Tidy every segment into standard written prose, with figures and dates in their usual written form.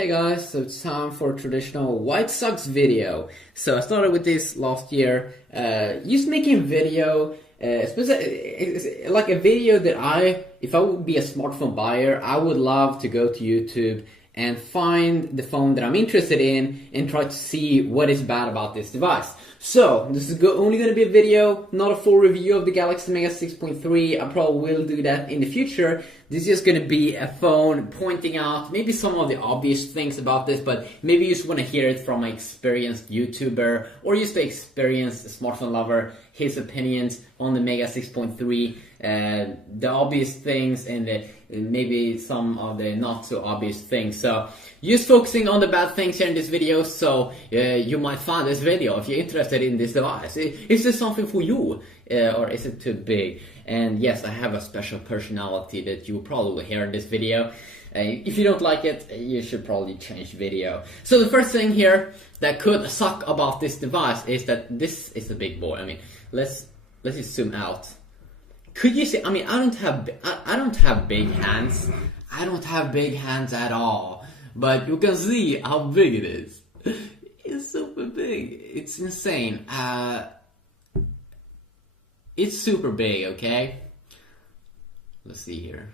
Hey guys, so it's time for a traditional White Sox video. So I started with this last year, just making video, like a video that if I would be a smartphone buyer, I would love to go to YouTube and find the phone that I'm interested in and try to see what is bad about this device. So this is only going to be a video, not a full review of the Galaxy Mega 6.3. I probably will do that in the future. This is just going to be a phone pointing out maybe some of the obvious things about this, but maybe you just want to hear it from an experienced YouTuber or just an experienced smartphone lover, his opinions on the Mega 6.3, the obvious things and maybe some of the not so obvious things. So just focusing on the bad things here in this video, so you might find this video if you're interested in this device. Is this something for you, or is it too big? And yes, I have a special personality that you will probably hear in this video. If you don't like it, you should probably change video. So the first thing here that could suck about this device is that this is a big boy. I mean, let's just zoom out. Could you see? I mean, I don't have big hands. I don't have big hands at all. But you can see how big it is. It's super big. It's insane. It's super big, okay? Let's see here.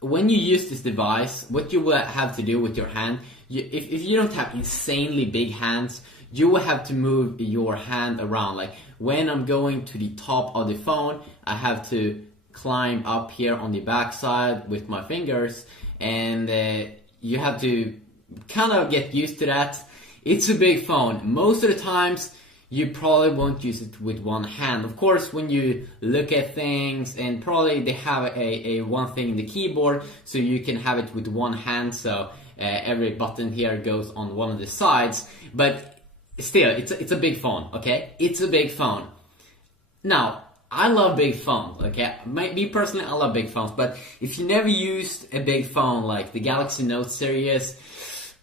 When you use this device, what you will have to do with your hand, if you don't have insanely big hands, you will have to move your hand around. Like when I'm going to the top of the phone, I have to climb up here on the back side with my fingers, and you have to kind of get used to that. It's a big phone. Most of the times you probably won't use it with one hand. Of course, when you look at things, and probably they have a one thing in the keyboard, so you can have it with one hand, so every button here goes on one of the sides. But still, it's a big phone, okay? It's a big phone. Now, I love big phones, okay? Me personally, I love big phones, but if you never used a big phone like the Galaxy Note series,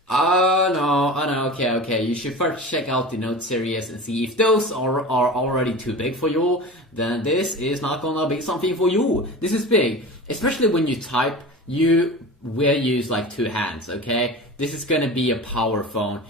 no, okay, you should first check out the Note series and see if those are already too big for you. Then this is not gonna be something for you. This is big, especially when you type. You will use like two hands, okay? This is gonna be a power phone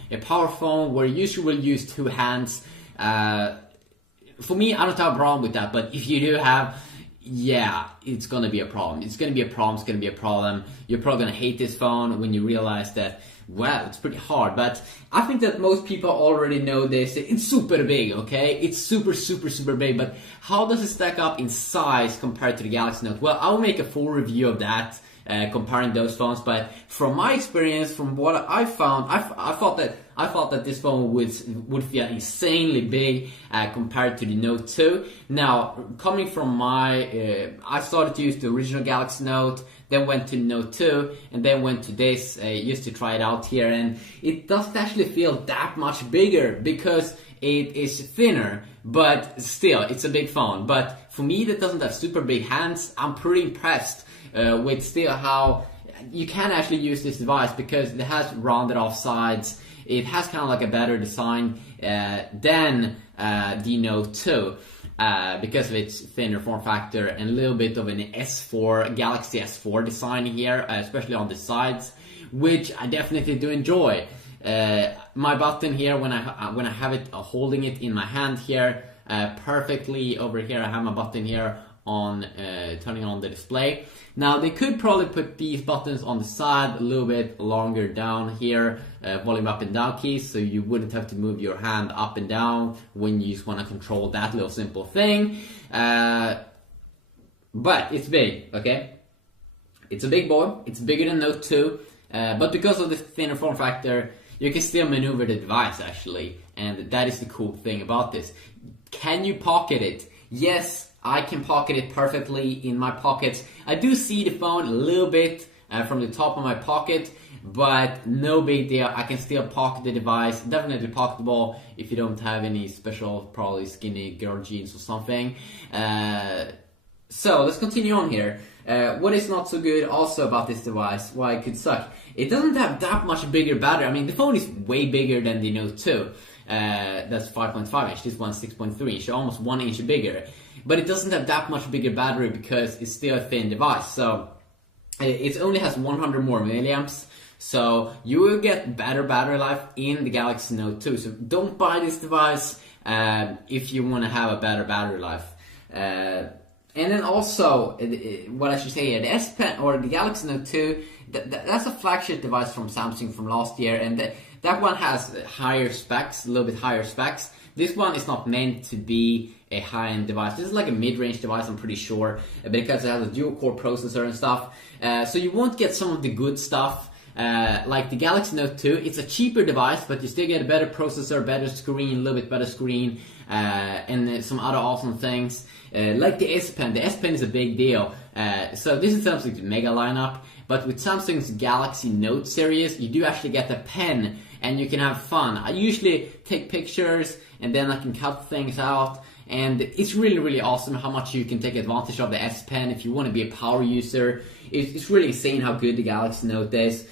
where you usually will use two hands. For me, I don't have a problem with that, but if you do have, yeah, it's gonna be a problem. It's gonna be a problem. You're probably gonna hate this phone when you realize that, wow, it's pretty hard. But I think that most people already know this. It's super big, okay? It's super big, but how does it stack up in size compared to the Galaxy Note? Well, I'll make a full review of that, comparing those phones, but from my experience, from what I found, I thought that this phone would feel insanely big compared to the Note 2. Now, coming from my, I started to use the original Galaxy Note, then went to Note 2, and then went to this, just to try it out here, and it doesn't actually feel that much bigger because it is thinner, but still, it's a big phone. But for me that doesn't have super big hands, I'm pretty impressed with still how you can actually use this device because it has rounded off sides. It has kind of like a better design than the Note 2 because of its thinner form factor and a little bit of an S4, Galaxy S4 design here, especially on the sides, which I definitely do enjoy. My button here, when I have it holding it in my hand here perfectly over here, I have my button here on turning on the display. Now they could probably put these buttons on the side a little bit longer down here, volume up and down keys, so you wouldn't have to move your hand up and down when you just want to control that little simple thing. But it's big, okay? It's a big boy. It's bigger than Note 2, but because of the thinner form factor, you can still maneuver the device actually, and that is the cool thing about this. Can you pocket it? Yes, I can pocket it perfectly in my pockets. I do see the phone a little bit from the top of my pocket, but no big deal. I can still pocket the device. Definitely pocketable if you don't have any special, probably skinny girl jeans or something. So let's continue on here. What is not so good also about this device, why it could suck, it doesn't have that much bigger battery. I mean, the phone is way bigger than the Note 2. That's 5.5 inch, this one's 6.3 inch, so almost 1 inch bigger. But it doesn't have that much bigger battery because it's still a thin device. So it only has 100 more milliamps, so you will get better battery life in the Galaxy Note 2. So don't buy this device if you want to have a better battery life. And then also, what I should say here, the S Pen or the Galaxy Note 2, that's a flagship device from Samsung from last year, and that one has higher specs, a little bit higher specs. This one is not meant to be a high-end device. This is like a mid-range device, I'm pretty sure, because it has a dual-core processor and stuff. So you won't get some of the good stuff. Like the Galaxy Note 2, it's a cheaper device, but you still get a better processor, better screen, a little bit better screen, and some other awesome things. Like the S Pen. The S Pen is a big deal. So this is Samsung's mega lineup, but with Samsung's Galaxy Note series, you do actually get the pen, and you can have fun. I usually take pictures, and then I can cut things out, and it's really, really awesome how much you can take advantage of the S Pen if you want to be a power user. It's really insane how good the Galaxy Note is.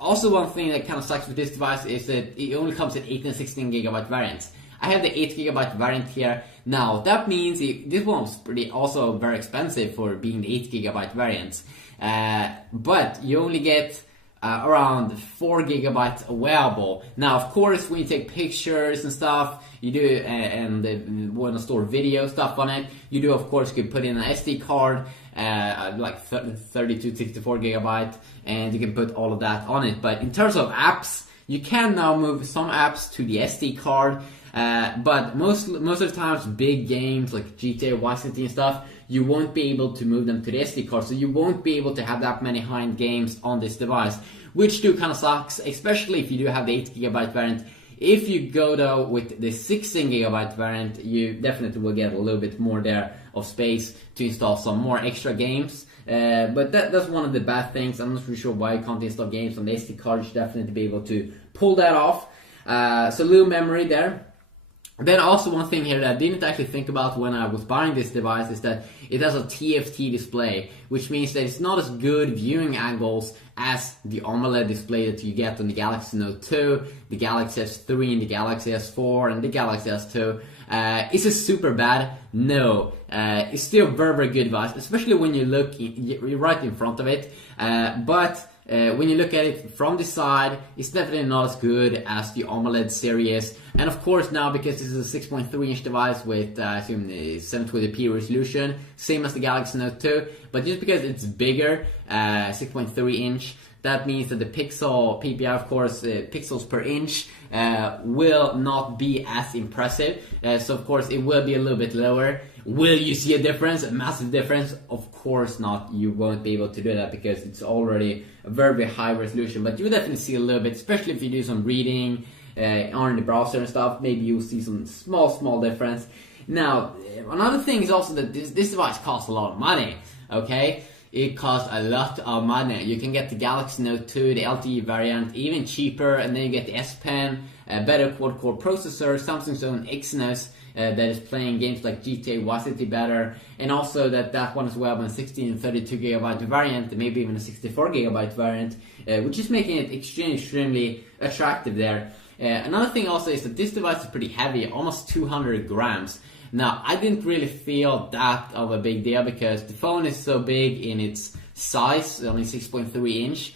Also, one thing that kind of sucks with this device is that it only comes in 8 and 16 gigabyte variants. I have the 8 gigabyte variant here. Now, that means this one was also very expensive for being the 8 gigabyte variants. But you only get around 4 gigabytes wearable. Now, of course, when you take pictures and stuff, you do, and want to store video stuff on it, you do, of course, you can put in an SD card, like 32 to 64 gigabyte, and you can put all of that on it. But in terms of apps, you can now move some apps to the SD card, but most of the times, big games like GTA, Vice City and stuff, you won't be able to move them to the SD card, so you won't be able to have that many high-end games on this device, which do kind of sucks, especially if you do have the 8 gigabyte variant. If you go though with the 16 gigabyte variant, you definitely will get a little bit more there of space to install some more extra games. But that's one of the bad things. I'm not really sure why you can't install games on the SD card. You should definitely be able to pull that off. So little memory there. Then also one thing here that I didn't actually think about when I was buying this device is that it has a TFT display, which means that it's not as good viewing angles as the AMOLED display that you get on the Galaxy Note 2, the Galaxy S3, and the Galaxy S4, and the Galaxy S2. Is it super bad? No. It's still a very, very good device, especially when you look you're right in front of it. But when you look at it from the side, it's definitely not as good as the AMOLED series. And of course now, because this is a 6.3 inch device with I assume 720p resolution, same as the Galaxy Note 2, but just because it's bigger, 6.3 inch, that means that the pixel PPI, of course, pixels per inch, will not be as impressive. So of course it will be a little bit lower. Will you see a difference, a massive difference? Of course not. You won't be able to do that because it's already a very, very high resolution. But you will definitely see a little bit, especially if you do some reading on the browser and stuff. Maybe you'll see some small difference. Now, another thing is also that this device costs a lot of money. Okay, it costs a lot of money. You can get the Galaxy Note 2, the LTE variant, even cheaper, and then you get the S Pen, a better quad-core processor, Samsung's own Exynos, that is playing games like GTA, Vice City better, and also that one as well, on 16 and 32 gigabyte variant, maybe even a 64 gigabyte variant, which is making it extremely attractive there. Another thing also is that this device is pretty heavy, almost 200 grams. Now, I didn't really feel that of a big deal because the phone is so big in its size, only 6.3 inch,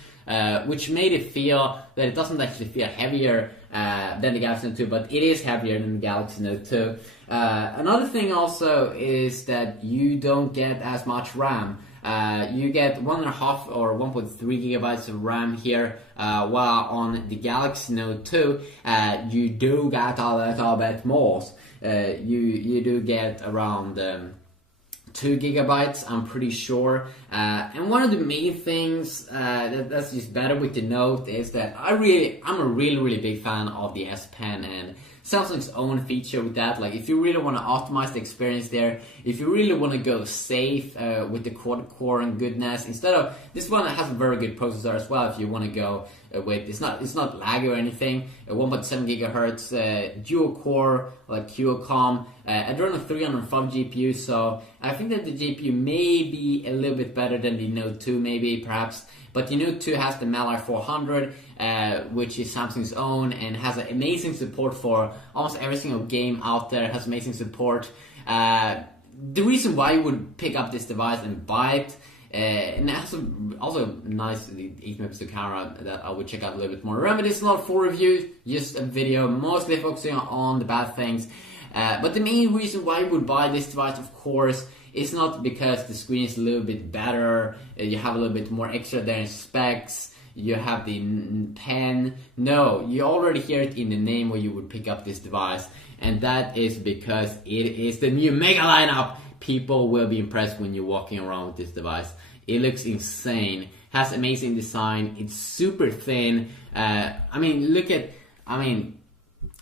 which made it feel that it doesn't actually feel heavier than the Galaxy Note 2, but it is heavier than the Galaxy Note 2. Another thing also is that you don't get as much RAM. You get 1.5 or 1.3 gigabytes of RAM here, while on the Galaxy Note 2, you do get a little bit more. You do get around 2 gigabytes, I'm pretty sure. And one of the main things that's just better with the Note is that I'm a really big fan of the S Pen and Samsung's own feature with that. Like, if you really want to optimize the experience there, if you really want to go safe with the quad core and goodness, instead of this one has a very good processor as well. If you want to go with it's not laggy or anything, 1.7 gigahertz dual core like Qualcomm, Adreno 305 GPU. So I think that the GPU may be a little bit better than the Note 2, maybe perhaps. But the Note 2 has the Mali 400, which is Samsung's own, and has amazing support for almost every single game out there. It has amazing support. The reason why you would pick up this device and buy it And also nice 8 megapixel camera that I would check out a little bit more. Remember, this is not a full review, just a video mostly focusing on the bad things. But the main reason why you would buy this device, of course, is not because the screen is a little bit better, you have a little bit more extra there in specs, you have the pen. No, you already hear it in the name where you would pick up this device, and that is because it is the new mega lineup. People will be impressed when you're walking around with this device. It looks insane, has amazing design, it's super thin.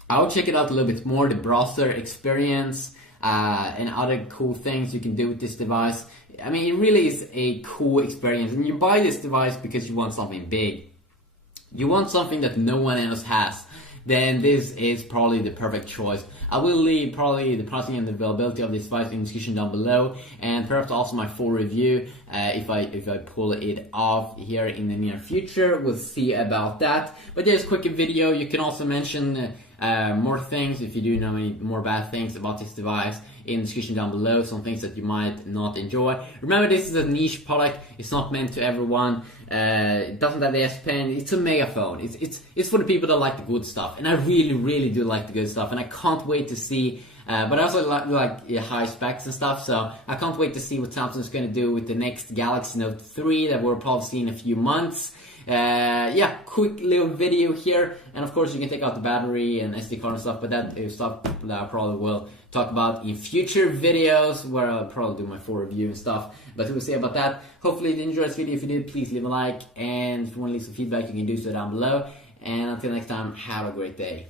I'll check it out a little bit more, the browser experience and other cool things you can do with this device. I mean, it really is a cool experience, and you buy this device because you want something big. You want something that no one else has. Then this is probably the perfect choice. I will leave probably the pricing and the availability of this device in the description down below, and perhaps also my full review if I pull it off here in the near future. We'll see about that. But there's a quick video. You can also mention more things if you do know any more bad things about this device in the description down below, some things that you might not enjoy. Remember, this is a niche product, it's not meant to everyone. It doesn't have the S Pen, it's a megaphone. It's for the people that like the good stuff, and I really do like the good stuff, and I can't wait to see but I also like high specs and stuff, so I can't wait to see what Samsung's going to do with the next Galaxy Note 3 that we'll probably see in a few months. Yeah, quick little video here, and of course you can take out the battery and SD card and stuff, but that is stuff that I probably will talk about in future videos where I'll probably do my full review and stuff, but we'll see about that. Hopefully you enjoyed this video. If you did, please leave a like, and if you want to leave some feedback you can do so down below, and until next time, have a great day.